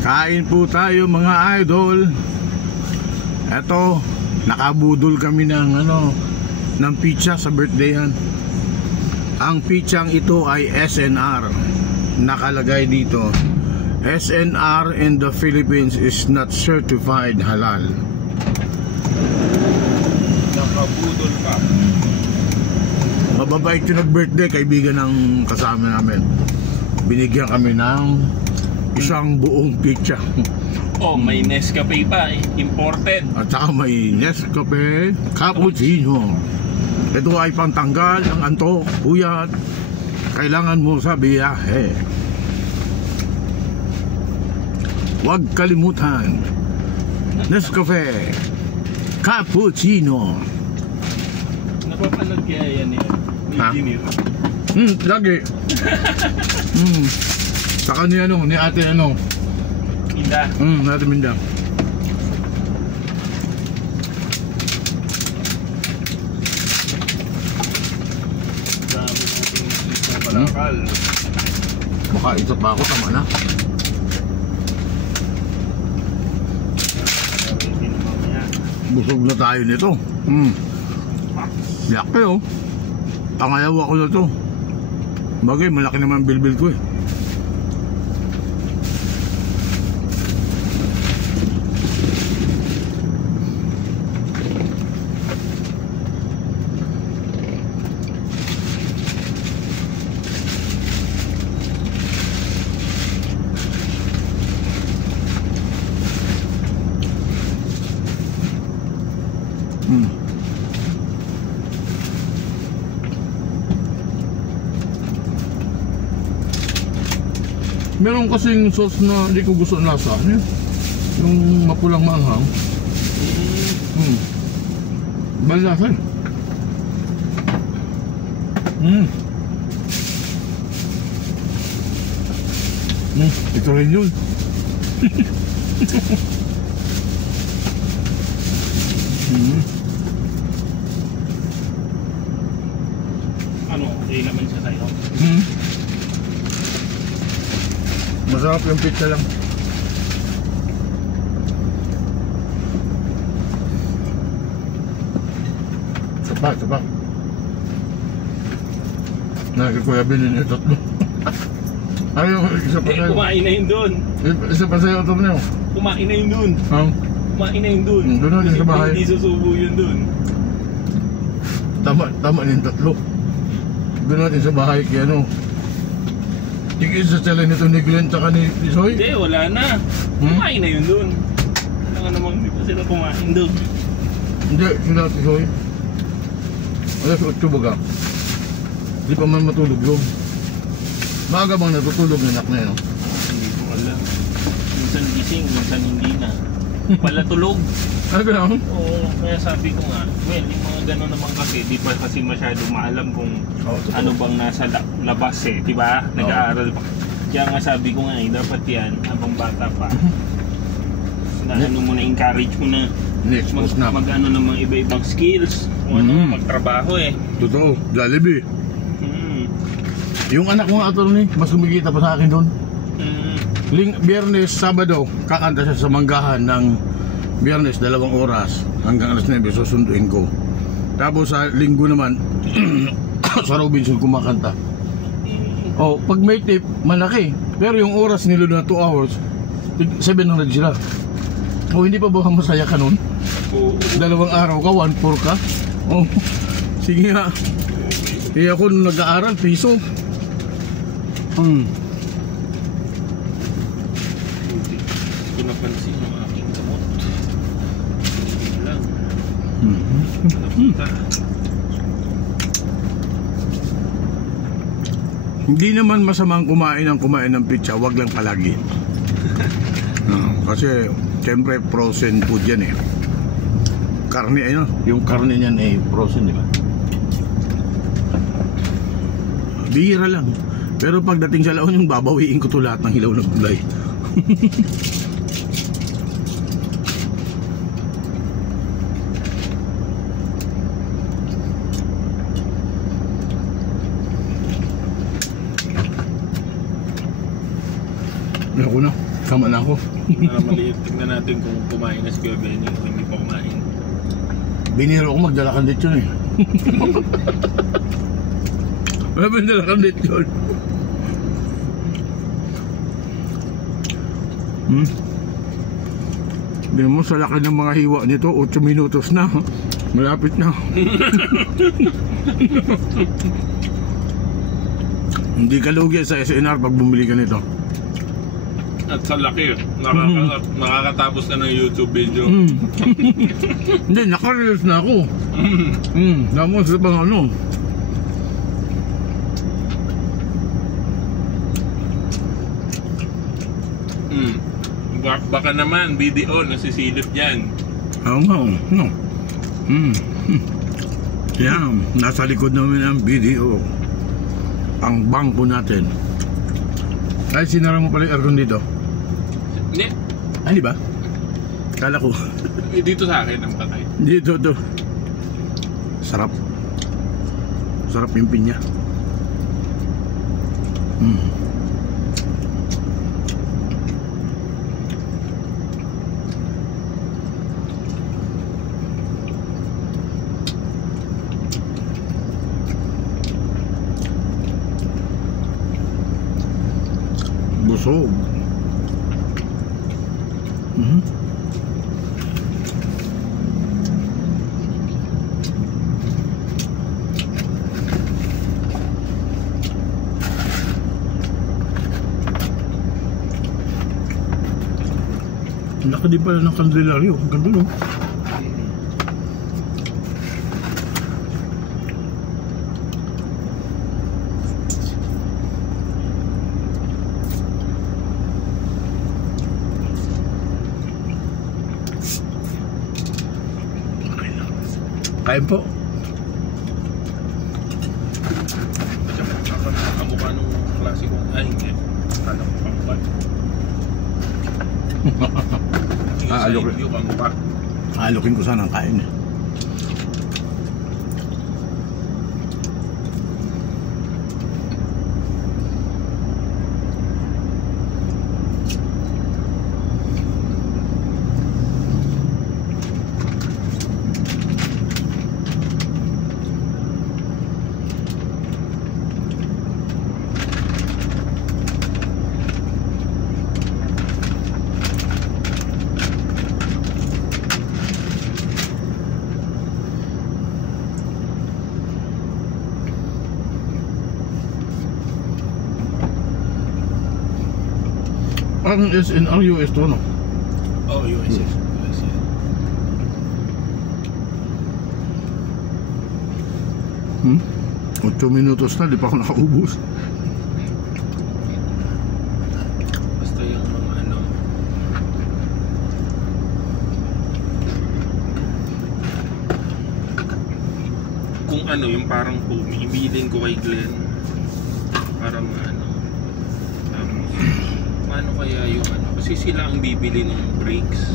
Kain po tayo mga idol. Eto, nakabudol kami ng ng pizza sa birthdayan. Ang pizzang ito ay SNR. Nakalagay dito, SNR in the Philippines is not certified halal. Nakabudol ka. Mababait yung nag-birthday, kaibigan ng kasama namin. Binigyan kami ng isang buong pizza. Oh, may Nescafe pa eh. Imported. At saka may Nescafe Cappuccino. Ito ay pantanggal ng antok, puyat. Kailangan mo sa biyahe. Huwag kalimutan, Nescafe Cappuccino. Napapanood kaya yan eh. Engineer. Lagi. Saka ni ate Minda. Ate Minda. Dami natin isang palakal. Baka isa pa ako, tama na. Busog na tayo nito. Laki oh. Pangayaw ako na to. Bagay, malaki naman bilbil ko eh. Meron kasing sauce na hindi ko gusto ang lasa. Yung mapulang maanghang. Bali lasa eh. Ito rin yun. Ano? Okay naman siya sa'yo? Masarap yung pizza lang. Sapak. Kuya bilhin yung tatlo. Ayaw, isa pa sa'yo. Kumain na yun dun. Isa pa sa'yo ito niyo. Kumain na yun dun. Kumain na yun dun. Doon natin sa bahay. Hindi susubo yun dun. Tama na yung tatlo. Doon natin sa bahay kaya yung isa sila nito ni Glenn tsaka ni Soy? Hindi, wala na. Kumain na yun dun. Wala nga namang hindi pa sila kumain dun. Hindi, sila si Soy. Alas 8 baga. Di pa man matulog yun. Maaga bang natutulog ng anak na yun? Hindi ko alam. Minsan gising, minsan hindi na. Pala tulog. Ano gano'n? Oo, kaya sabi ko nga, well, yung mga gano'n naman kasi, di pa kasi masyado maalam kung ano bang nasa labas eh, di ba? Nag-aaral pa. Kaya nga sabi ko nga dapat yan, habang bata pa, na ano mo na, encourage mo na mag-ano ng mga iba-ibang skills, kung magtrabaho eh. Totoo, Jollibee. Yung anak mo attorney, mas kumikita pa sa akin doon. Biyernes, Sabado, kakanta siya sa Manggahan ng Biyernes, 2 oras hanggang alas 9 susunduin ko. Tapos sa Linggo naman sa Robinson kumakanta. Pag may tip, malaki. Pero yung oras nila na 2 hours 700 sila. Hindi pa ba masaya ka nun? 2 araw ka, 1-4 ka. Sige nga. Ako nung nag-aaral, piso. Ko napansin yung aking gamot. Hindi naman masamang kumain ng pizza, wag lang palagi. Kasi siyempre frozen food yan eh. Karne yung karne niyan eh frozen, di ba? Bihira lang. Pero pagdating sa laon yung babawiin ko to lahat ng hilaw na gulay. Ako na. Tama na ako. Para maliit. Tignan natin kung kumain na si Kuya Benny o hindi pa kumain. Biniro ko magdala kang lechon eh. Wala ba yung dala kang lechon? Hindi mo, sa laki ng mga hiwa nito, 8 minutos na. Malapit na. Hindi ka lugi sa SNR pag bumili ka nito. At sa laki, nakakatapos na ng YouTube video. Hindi, naka-reels na ako. Damo sa pang ano. Baka naman, video, nasisilip dyan. Oo nga, no. Yan, nasa likod namin ang video. Ang bangko natin. Ay, sinara mo pala yung aircon dito? Hindi. Ay, di ba? Kala ko. Dito sa akin ang patay. Dito, to. Sarap. Sarap yung pinya. Busog. Laki din pala ng Candelario. Ganda no? Kain po. Kamukha nung klasiko. Ay, hindi. Kala ko kamukha. Alokin ko sana ang kain eh. Ang SNR US to, no? Oh, US. US. 8 minutos na, di pa ako nakaubos. Basta yung mga ano. Kung ano, yung parang humibilin ko kay Glenn. Para maano. Paano kaya yung ano? Kasi sila ang bibili ng brakes.